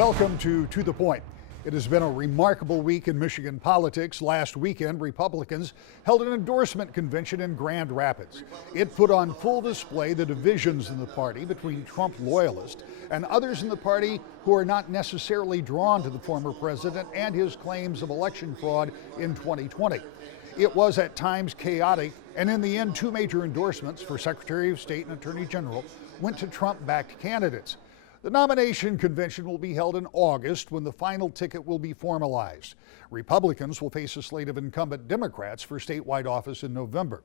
Welcome to the Point. It has been a remarkable week in Michigan politics. Last weekend, Republicans held an endorsement convention in Grand Rapids. It put on full display the divisions in the party between Trump loyalists and others in the party who are not necessarily drawn to the former president and his claims of election fraud in 2020. It was at times chaotic, and in the end, two major endorsements for Secretary of State and Attorney General went to Trump-backed candidates. The nomination convention will be held in August when the final ticket will be formalized. Republicans will face a slate of incumbent Democrats for statewide office in November.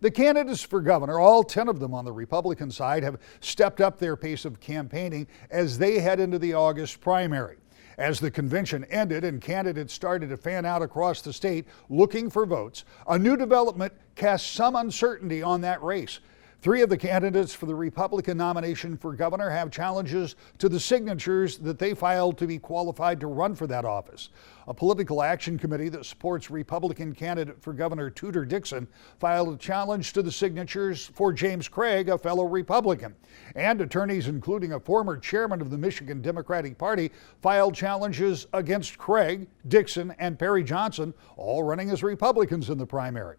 The candidates for governor, all 10 of them on the Republican side, have stepped up their pace of campaigning as they head into the August primary. As the convention ended and candidates started to fan out across the state looking for votes, a new development cast some uncertainty on that race. Three of the candidates for the Republican nomination for governor have challenges to the signatures that they filed to be qualified to run for that office. A political action committee that supports Republican candidate for governor Tudor Dixon filed a challenge to the signatures for James Craig, a fellow Republican. And attorneys, including a former chairman of the Michigan Democratic Party, filed challenges against Craig, Dixon, and Perry Johnson, all running as Republicans in the primary.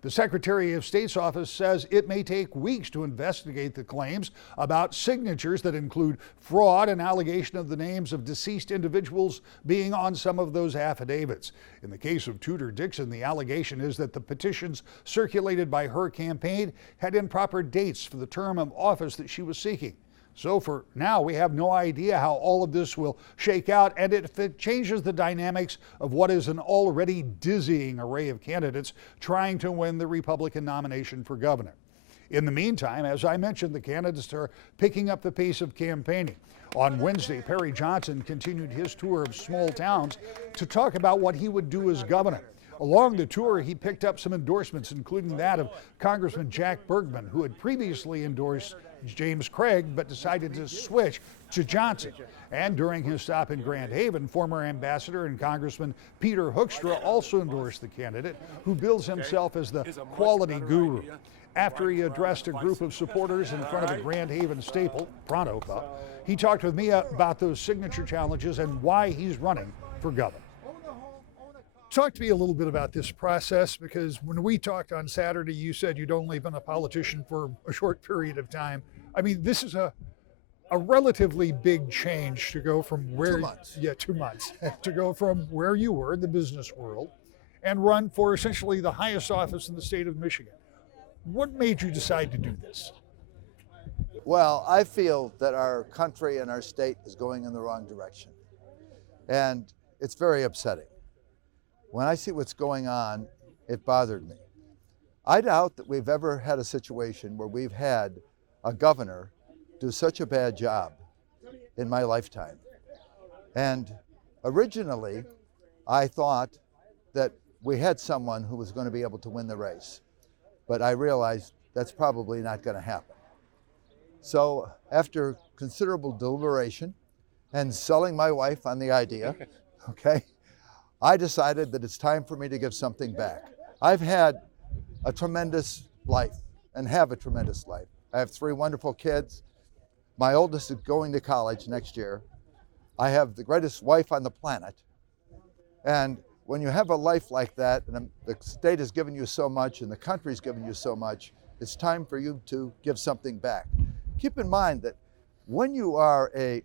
The Secretary of State's office says it may take weeks to investigate the claims about signatures that include fraud and allegation of the names of deceased individuals being on some of those affidavits. In the case of Tudor Dixon, the allegation is that the petitions circulated by her campaign had improper dates for the term of office that she was seeking. So for now, we have no idea how all of this will shake out, and if it changes the dynamics of what is an already dizzying array of candidates trying to win the Republican nomination for governor. In the meantime, as I mentioned, the candidates are picking up the pace of campaigning. On Wednesday, Perry Johnson continued his tour of small towns to talk about what he would do as governor. Along the tour, he picked up some endorsements, including that of Congressman Jack Bergman, who had previously endorsed James Craig but decided to switch to Johnson. And during his stop in Grand Haven, former Ambassador and Congressman Peter Hoekstra also endorsed the candidate, who bills himself as the quality guru. After he addressed a group of supporters in front of the Grand Haven Staple, Pronto Pup, he talked with me about those signature challenges and why he's running for governor. Talk to me a little bit about this process, because when we talked on Saturday, you said you'd only been a politician for a short period of time. I mean, this is a relatively big change to go from where 2 months. Yeah, 2 months to go from where you were in the business world and run for essentially the highest office in the state of Michigan. What made you decide to do this? Well, I feel that our country and our state is going in the wrong direction. And it's very upsetting. When I see what's going on, it bothered me. I doubt that we've ever had a situation where we've had a governor do such a bad job in my lifetime. And originally, I thought that we had someone who was going to be able to win the race, but I realized that's probably not going to happen. So after considerable deliberation and selling my wife on the idea, okay, I decided that it's time for me to give something back. I've had a tremendous life and have a tremendous life. I have 3 wonderful kids. My oldest is going to college next year. I have the greatest wife on the planet. And when you have a life like that, and the state has given you so much and the country's given you so much, it's time for you to give something back. Keep in mind that when you are a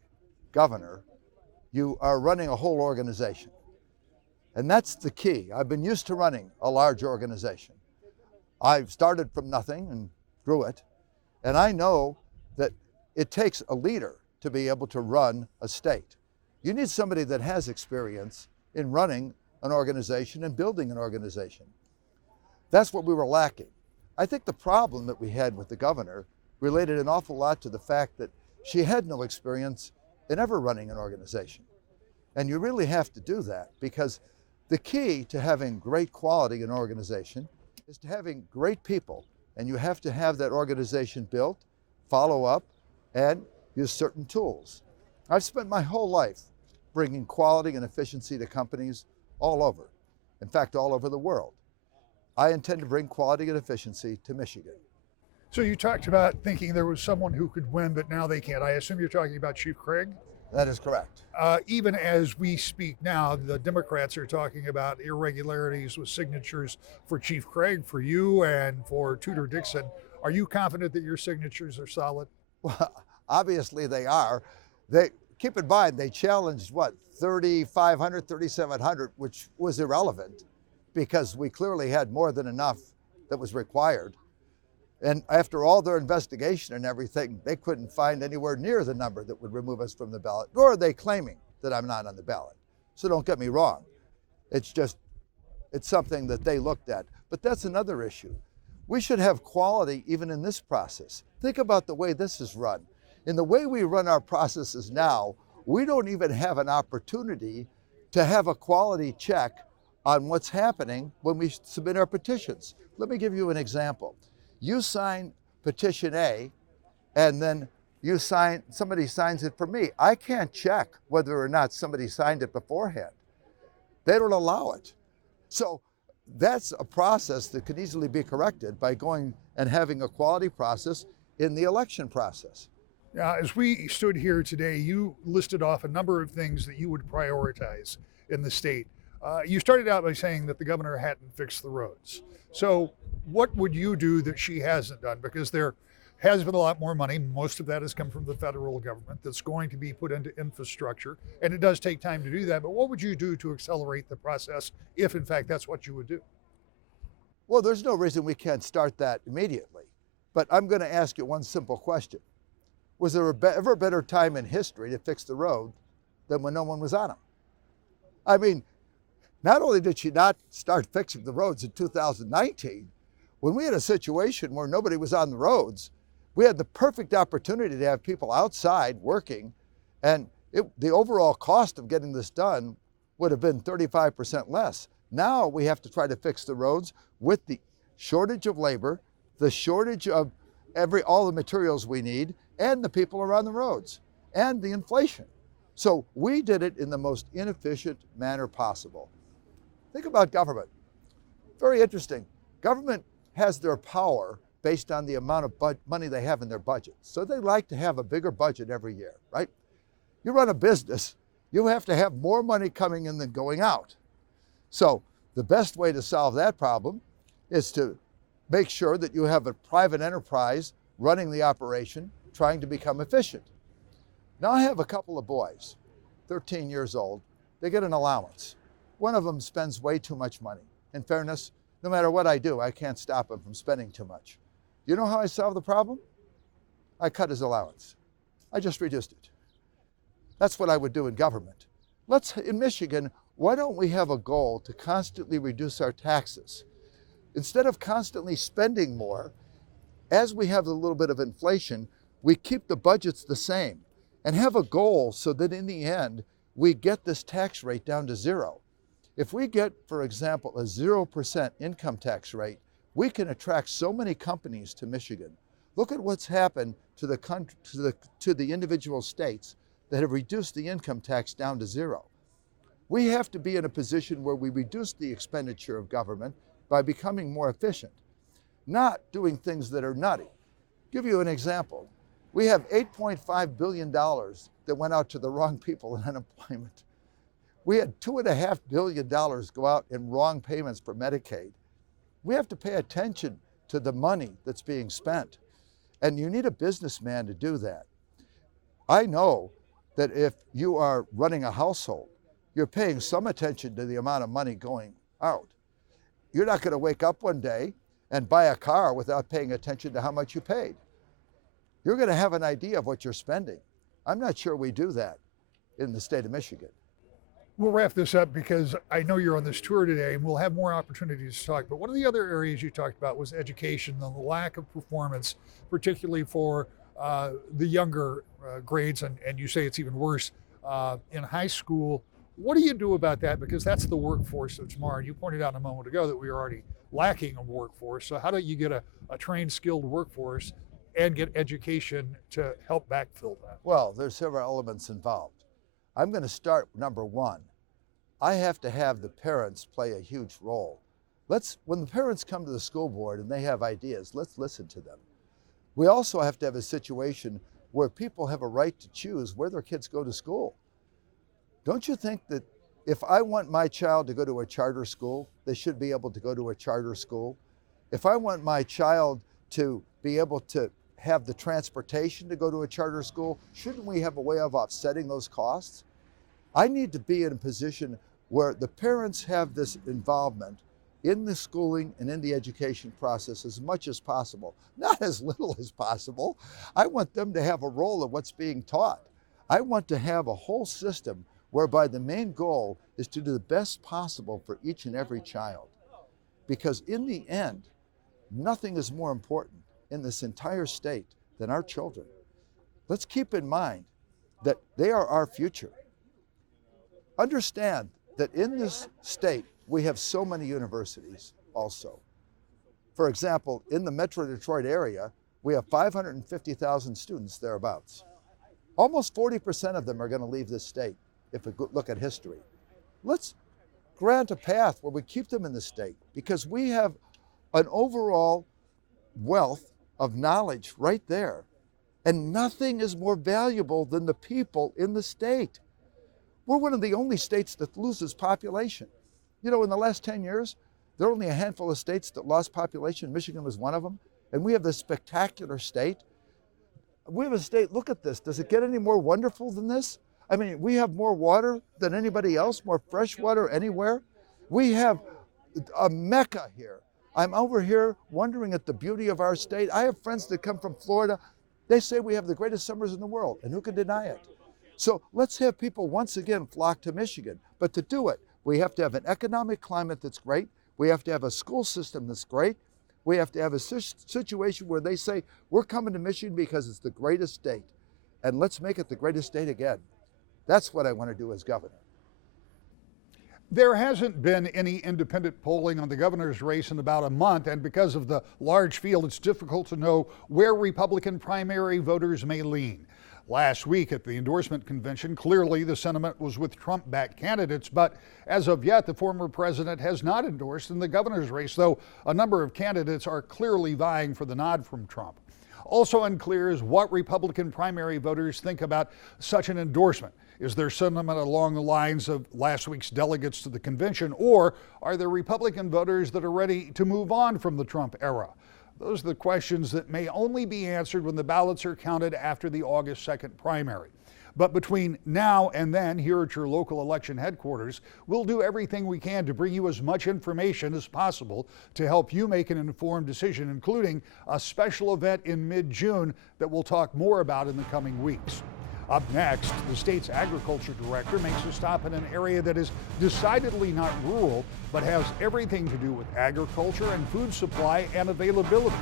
governor, you are running a whole organization. And that's the key. I've been used to running a large organization. I've started from nothing and grew it. And I know that it takes a leader to be able to run a state. You need somebody that has experience in running an organization and building an organization. That's what we were lacking. I think the problem that we had with the governor related an awful lot to the fact that she had no experience in ever running an organization. And you really have to do that, because the key to having great quality in an organization is to having great people, and you have to have that organization built, follow up, and use certain tools. I've spent my whole life bringing quality and efficiency to companies all over. In fact, all over the world. I intend to bring quality and efficiency to Michigan. So you talked about thinking there was someone who could win, but now they can't. I assume you're talking about Chief Craig? That is correct. Even as we speak now, the Democrats are talking about irregularities with signatures for Chief Craig, for you, and for Tudor Dixon. Are you confident that your signatures are solid? Well, obviously they are. They keep in mind they challenged what 3,500, 3,700, which was irrelevant because we clearly had more than enough that was required. And after all their investigation and everything, they couldn't find anywhere near the number that would remove us from the ballot, nor are they claiming that I'm not on the ballot. So don't get me wrong. It's something that they looked at. But that's another issue. We should have quality even in this process. Think about the way this is run. In the way we run our processes now, we don't even have an opportunity to have a quality check on what's happening when we submit our petitions. Let me give you an example. You sign petition A, and then somebody signs it for me. I can't check whether or not somebody signed it beforehand. They don't allow it. So that's a process that could easily be corrected by going and having a quality process in the election process. As we stood here today, you listed off a number of things that you would prioritize in the state. You started out by saying that the governor hadn't fixed the roads. So what would you do that she hasn't done? Because there has been a lot more money. Most of that has come from the federal government that's going to be put into infrastructure. And it does take time to do that. But what would you do to accelerate the process if, in fact, that's what you would do? Well, there's no reason we can't start that immediately. But I'm going to ask you one simple question. Was there ever a better time in history to fix the road than when no one was on them? I mean, not only did she not start fixing the roads in 2019, when we had a situation where nobody was on the roads, we had the perfect opportunity to have people outside working, and the overall cost of getting this done would have been 35% less. Now we have to try to fix the roads with the shortage of labor, the shortage of all the materials we need, and the people around the roads, and the inflation. So we did it in the most inefficient manner possible. Think about government. Very interesting. Government has their power based on the amount of money they have in their budget. So they like to have a bigger budget every year, right? You run a business, you have to have more money coming in than going out. So the best way to solve that problem is to make sure that you have a private enterprise running the operation, trying to become efficient. Now I have a couple of boys, 13 years old. They get an allowance. One of them spends way too much money. In fairness, no matter what I do, I can't stop him from spending too much. You know how I solve the problem? I cut his allowance. I just reduced it. That's what I would do in government. In Michigan, why don't we have a goal to constantly reduce our taxes? Instead of constantly spending more, as we have a little bit of inflation, we keep the budgets the same and have a goal so that in the end, we get this tax rate down to zero. If we get, for example, a 0% income tax rate, we can attract so many companies to Michigan. Look at what's happened to the country, to the individual states that have reduced the income tax down to zero. We have to be in a position where we reduce the expenditure of government by becoming more efficient, not doing things that are nutty. Give you an example. We have $8.5 billion that went out to the wrong people in unemployment. We had $2.5 billion go out in wrong payments for Medicaid. We have to pay attention to the money that's being spent. And you need a businessman to do that. I know that if you are running a household, you're paying some attention to the amount of money going out. You're not going to wake up one day and buy a car without paying attention to how much you paid. You're going to have an idea of what you're spending. I'm not sure we do that in the state of Michigan. We'll wrap this up because I know you're on this tour today and we'll have more opportunities to talk. But one of the other areas you talked about was education and the lack of performance, particularly for the younger grades. And you say it's even worse in high school. What do you do about that? Because that's the workforce of tomorrow. You pointed out a moment ago that we are already lacking a workforce. So how do you get a trained, skilled workforce and get education to help backfill that? Well, there's several elements involved. I'm going to start number one. I have to have the parents play a huge role. When the parents come to the school board and they have ideas, let's listen to them. We also have to have a situation where people have a right to choose where their kids go to school. Don't you think that if I want my child to go to a charter school, they should be able to go to a charter school? If I want my child to be able to have the transportation to go to a charter school, shouldn't we have a way of offsetting those costs? I need to be in a position where the parents have this involvement in the schooling and in the education process as much as possible, not as little as possible. I want them to have a role of what's being taught. I want to have a whole system whereby the main goal is to do the best possible for each and every child. Because in the end, nothing is more important in this entire state than our children. Let's keep in mind that they are our future. Understand that in this state, we have so many universities also. For example, in the Metro Detroit area, we have 550,000 students thereabouts. Almost 40% of them are going to leave this state if we look at history. Let's grant a path where we keep them in the state, because we have an overall wealth of knowledge right there. And nothing is more valuable than the people in the state. We're one of the only states that loses population. You know, in the last 10 years, there are only a handful of states that lost population. Michigan was one of them. And we have this spectacular state. We have a state, look at this. Does it get any more wonderful than this? I mean, we have more water than anybody else, more fresh water anywhere. We have a mecca here. I'm over here wondering at the beauty of our state. I have friends that come from Florida. They say we have the greatest summers in the world, and who can deny it? So let's have people once again flock to Michigan. But to do it, we have to have an economic climate that's great. We have to have a school system that's great. We have to have a situation where they say, we're coming to Michigan because it's the greatest state. And let's make it the greatest state again. That's what I want to do as governor. There hasn't been any independent polling on the governor's race in about a month, and because of the large field, it's difficult to know where Republican primary voters may lean. Last week at the endorsement convention, clearly the sentiment was with Trump-backed candidates, but as of yet, the former president has not endorsed in the governor's race, though a number of candidates are clearly vying for the nod from Trump. Also unclear is what Republican primary voters think about such an endorsement. Is there sentiment along the lines of last week's delegates to the convention, or are there Republican voters that are ready to move on from the Trump era? Those are the questions that may only be answered when the ballots are counted after the August 2nd primary. But between now and then, here at your local election headquarters, we'll do everything we can to bring you as much information as possible to help you make an informed decision, including a special event in mid-June that we'll talk more about in the coming weeks. Up next, the state's agriculture director makes a stop in an area that is decidedly not rural, but has everything to do with agriculture and food supply and availability.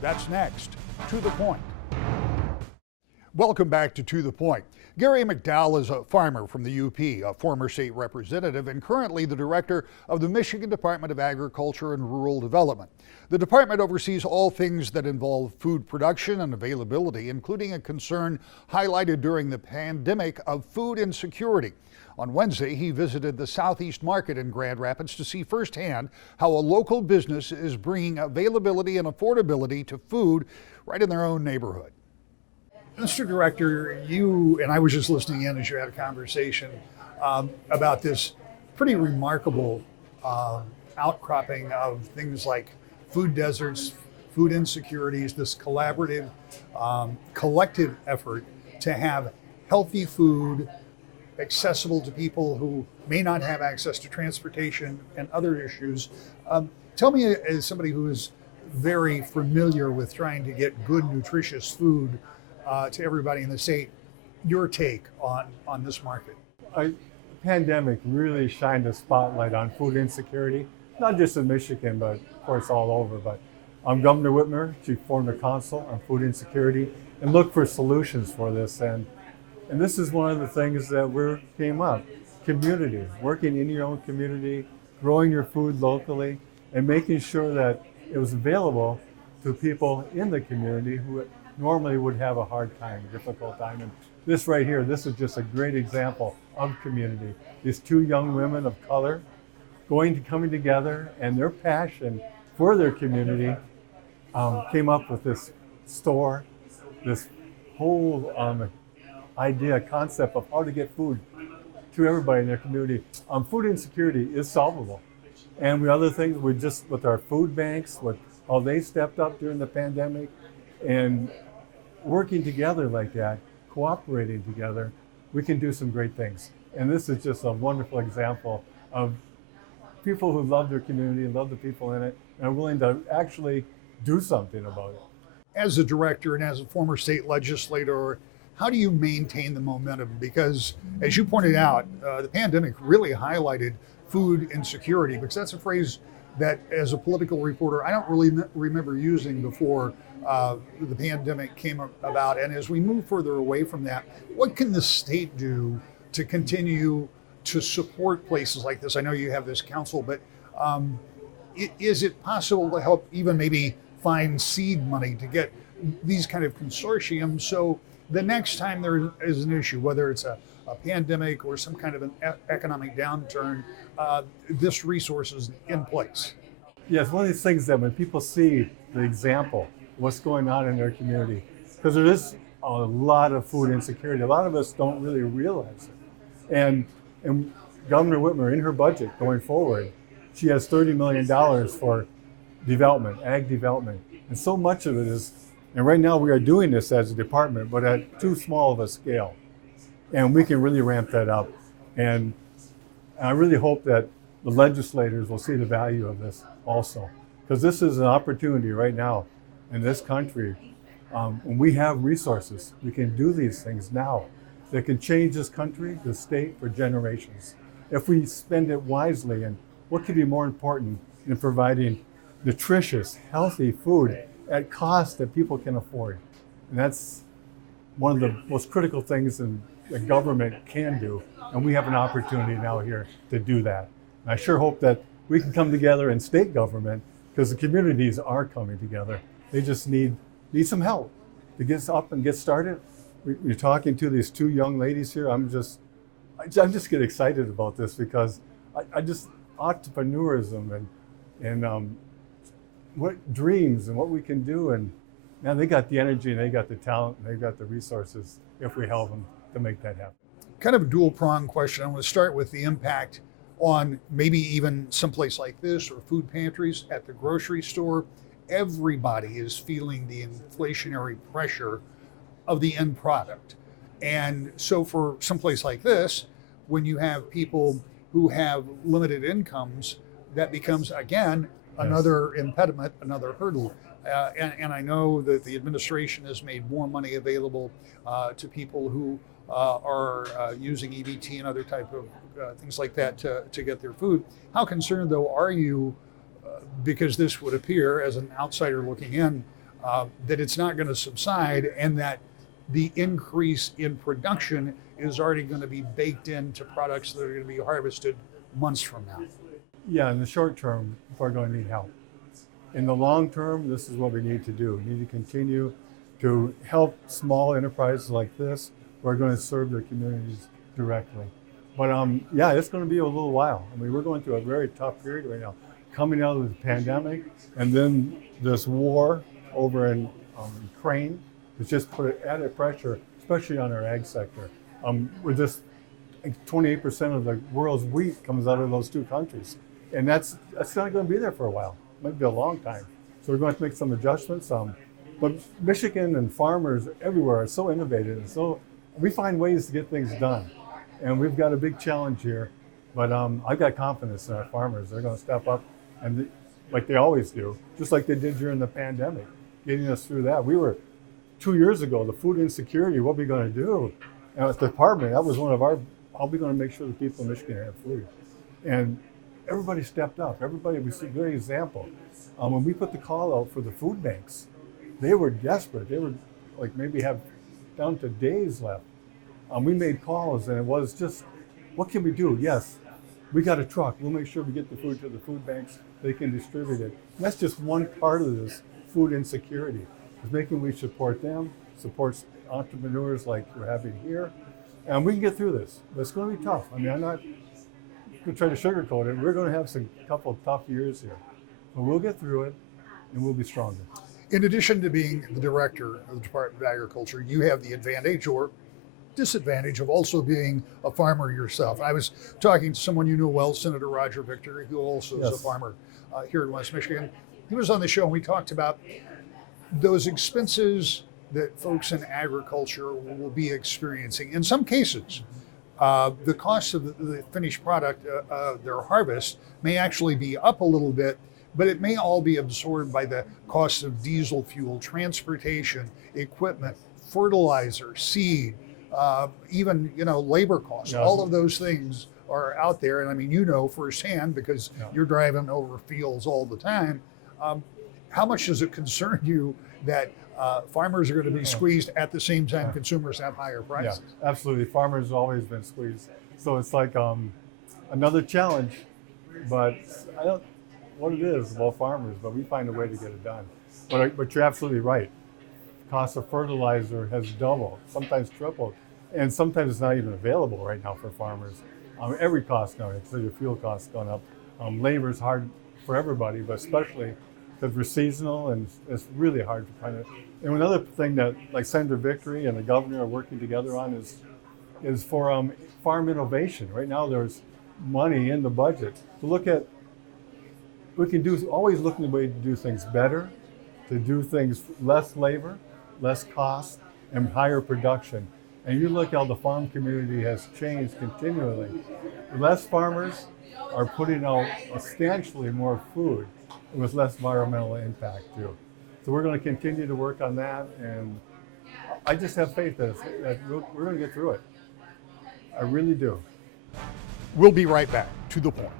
That's next. To the Point. Welcome back to the Point. Gary McDowell is a farmer from the UP, a former state representative, and currently the director of the Michigan Department of Agriculture and Rural Development. The department oversees all things that involve food production and availability, including a concern highlighted during the pandemic of food insecurity. On Wednesday, he visited the Southeast Market in Grand Rapids to see firsthand how a local business is bringing availability and affordability to food right in their own neighborhood. Mr. Director, you and I was just listening in as you had a conversation about this pretty remarkable outcropping of things like food deserts, food insecurities, this collaborative, collective effort to have healthy food accessible to people who may not have access to transportation and other issues. Tell me, as somebody who is very familiar with trying to get good, nutritious food to everybody in the state, your take on this market. The pandemic really shined a spotlight on food insecurity, not just in Michigan, but of course all over. But I'm Governor Whitmer, Chief formed a council on food insecurity and look for solutions for this. And this is one of the things that came up. Community, working in your own community, growing your food locally, and making sure that it was available to people in the community who normally would have a hard time, difficult time. And this right here, this is just a great example of community. These two young women of color coming together, and their passion for their community came up with this store, this whole concept of how to get food to everybody in their community. Food insecurity is solvable. And with other things, with our food banks, with how they stepped up during the pandemic, and working together like that, cooperating together, we can do some great things. And this is just a wonderful example of people who love their community and love the people in it and are willing to actually do something about it. As a director and as a former state legislator, how do you maintain the momentum? Because as you pointed out, the pandemic really highlighted food insecurity, because that's a phrase that as a political reporter, I don't really remember using before the pandemic came about. And as we move further away from that, what can the state do to continue to support places like this? I know you have this council, but is it possible to help even maybe find seed money to get these kind of consortiums so the next time there is an issue, whether it's a pandemic or some kind of an economic downturn, this resource is in place? Yes, one of these things that when people see the example, what's going on in their community, because there is a lot of food insecurity, a lot of us don't really realize it. And Governor Whitmer, in her budget going forward, she has $30 million for development, ag development. And so much of it is, and right now we are doing this as a department, but at too small of a scale. And we can really ramp that up. And I really hope that the legislators will see the value of this also, because this is an opportunity right now in this country. And we have resources. We can do these things now that can change this country, the state, for generations. If we spend it wisely, and what could be more important than providing nutritious, healthy food at cost that people can afford? And that's one of the most critical things that government can do. And we have an opportunity now here to do that. And I sure hope that we can come together in state government, because the communities are coming together. They just need some help to get up and get started. You're talking to these two young ladies here. I just get excited about this, because I just entrepreneurism and what dreams and what we can do, and now they got the energy and they got the talent and they got the resources if we help them to make that happen. Kind of a dual pronged question. I'm going to start with the impact on maybe even someplace like this or food pantries at the grocery store. Everybody is feeling the inflationary pressure of the end product. And so for someplace like this, when you have people who have limited incomes, that becomes, again, another impediment, another hurdle. And I know that the administration has made more money available to people who are using EBT and other type of things like that to get their food. How concerned, though, are you, because this would appear as an outsider looking in, that it's not going to subside, and that the increase in production is already going to be baked into products that are going to be harvested months from now? Yeah, in the short term, we're going to need help. In the long term, this is what we need to do. We need to continue to help small enterprises like this who are going to serve their communities directly. But yeah, it's going to be a little while. I mean, we're going through a very tough period right now, coming out of the pandemic, and then this war over in Ukraine has just put added pressure, especially on our ag sector. We're just 28% of the world's wheat comes out of those two countries. And that's not going to be there for a while. It might be a long time. So we're going to have to make some adjustments. But Michigan and farmers everywhere are so innovative. And so we find ways to get things done. And we've got a big challenge here. But I've got confidence in our farmers. They're going to step up, and like they always do, just like they did during the pandemic, getting us through that. We were 2 years ago, the food insecurity, what are we going to do? And at the department, that was one of our, how are we going to make sure the people in Michigan have food? And everybody stepped up. Everybody was a great example. When we put the call out for the food banks, they were desperate. They were like maybe have down to days left. We made calls, and it was just, what can we do? Yes, we got a truck. We'll make sure we get the food to the food banks. They can distribute it. And that's just one part of this food insecurity, is making we support them, support entrepreneurs like we're having here, and we can get through this. But it's going to be tough. I mean, I'm not going to try to sugarcoat it. We're going to have some couple of tough years here, but we'll get through it, and we'll be stronger. In addition to being the director of the Department of Agriculture, you have the advantage or disadvantage of also being a farmer yourself. I was talking to someone you know well, Senator Roger Victory, who also is a farmer here in West Michigan. He was on the show and we talked about those expenses that folks in agriculture will be experiencing. In some cases, the cost of the finished product, their harvest, may actually be up a little bit, but it may all be absorbed by the cost of diesel fuel, transportation, equipment, fertilizer, seed, even labor costs. Yeah. All of those things are out there, and I mean firsthand because you're driving over fields all the time. How much does it concern you that farmers are going to be squeezed at the same time consumers have higher prices? Yeah, absolutely. Farmers have always been squeezed, so it's like another challenge. But I don't what it is about farmers, but we find a way to get it done. But you're absolutely right. Cost of fertilizer has doubled, sometimes tripled, and sometimes it's not even available right now for farmers. Every cost going up, so your fuel costs going up. Labor is hard for everybody, but especially because we're seasonal and it's really hard to find it. And another thing that like Senator Victory and the governor are working together on is for farm innovation. Right now there's money in the budget to look at, we can always looking at a way to do things better, to do things less labor, less cost, and higher production. And you look how the farm community has changed continually. Less farmers are putting out substantially more food with less environmental impact too. So we're going to continue to work on that, and I just have faith that we're going to get through it. I really do. We'll be right back to the point.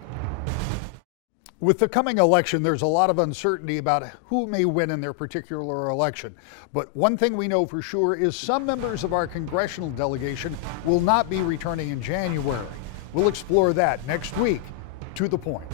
With the coming election, there's a lot of uncertainty about who may win in their particular election. But one thing we know for sure is some members of our congressional delegation will not be returning in January. We'll explore that next week. To the point.